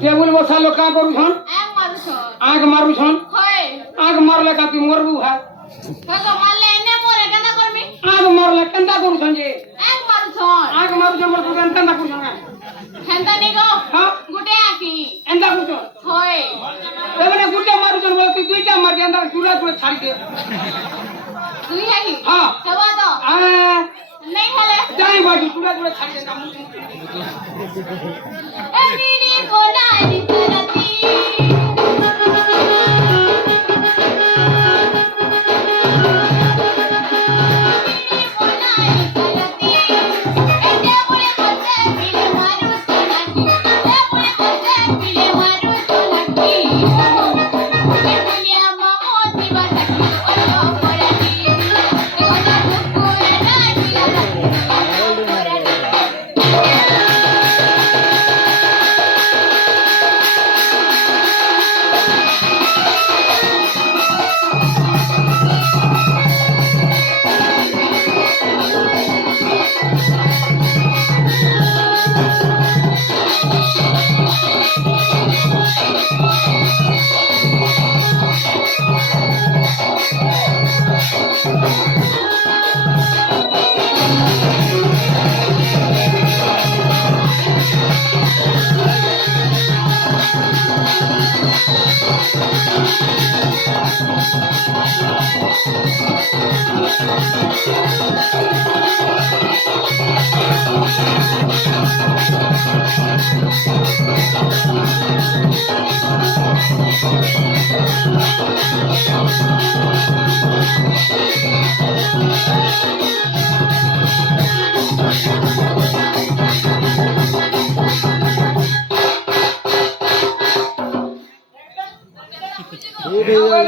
table बसा लोग का करू छन आग मारू छन आग मारले का तू मरबू है आग मारले कंदा करू छन जे आग मारू छन मरबू कंदा करू छन हां एंदा करू छन तेने गुटे मारू छन बोल तू दुईटा मार एंदा चूरा चूरा छाड़ी दे हां नहीं हले जाई बाजू चूरा चूरा छाड़ी दे